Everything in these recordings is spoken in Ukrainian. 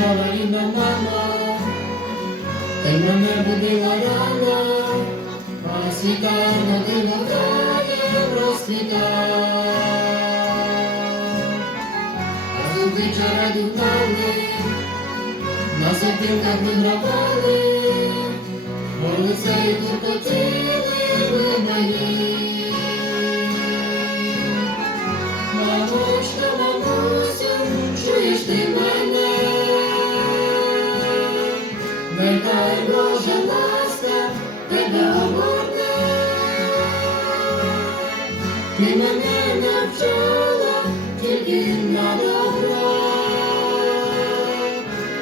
навчала рідна мама, ти мене будила рано, а світанок і вогонь розквітав. А зуби вчора духали, на сопілках вигравали, голоси туркотіли ви мені. Мамочка, мамусю, чуєш ти мене? Нехай Божа ласка тебе огорне. Ти мене навчала тільки на добро,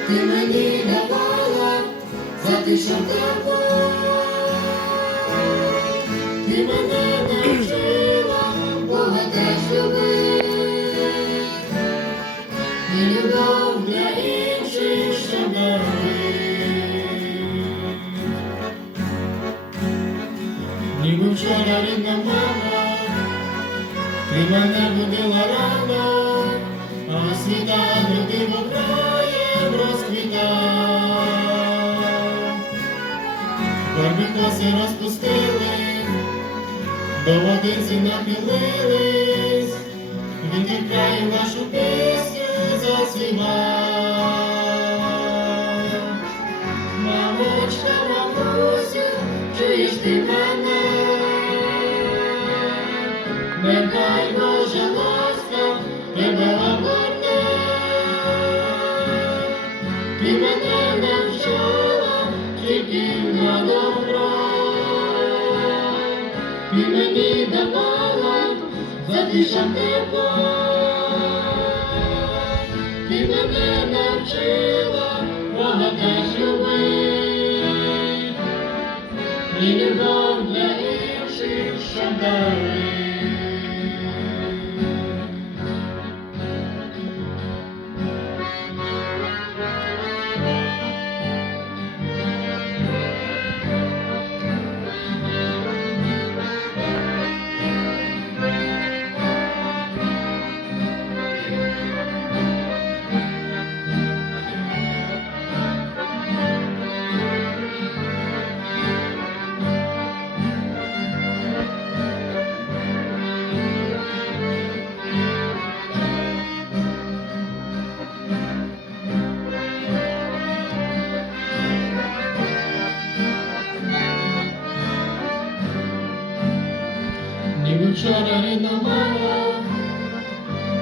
ти мені давала затишок тепло, ти мене навчила Бога теж любить, і любов для інших ще дарить. Ніби вчора рідна мама, ти мене будила рано, а світанок диво краєм розквітав. Барви коси розпустили, до водиці нахилились, від тих країв вашу пісню заспівав. Мамочка, мамусю, чуєш ти мене? Нехай Божа ласка тебе огорне. Ти мене навчала тільки на добро, ти мені давала затишок тепло, ти мене навчила Бога теж любить, і любов для інших ще дарить. Ніби вчора рідна мама,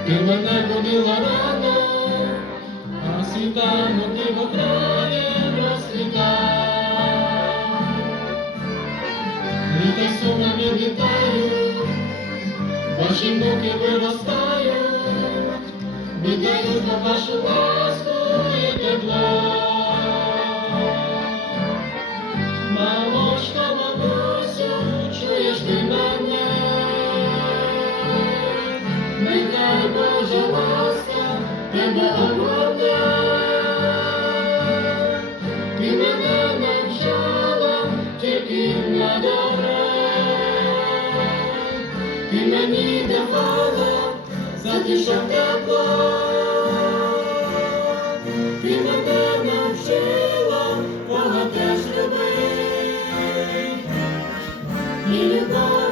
ти мене будила рано, а світанок диво краєм розквітав. Літа сумами літають, ваші внуки виростають, віддають на вашу ласку і тепло. Мамочка, мамусю, чуєш ти мене? Нехай Божа ласка тебе огорне. Ти мене навчала тільки на добре, ти мені давала затишок тепло, ти мене навчила Бога теж любить, і любов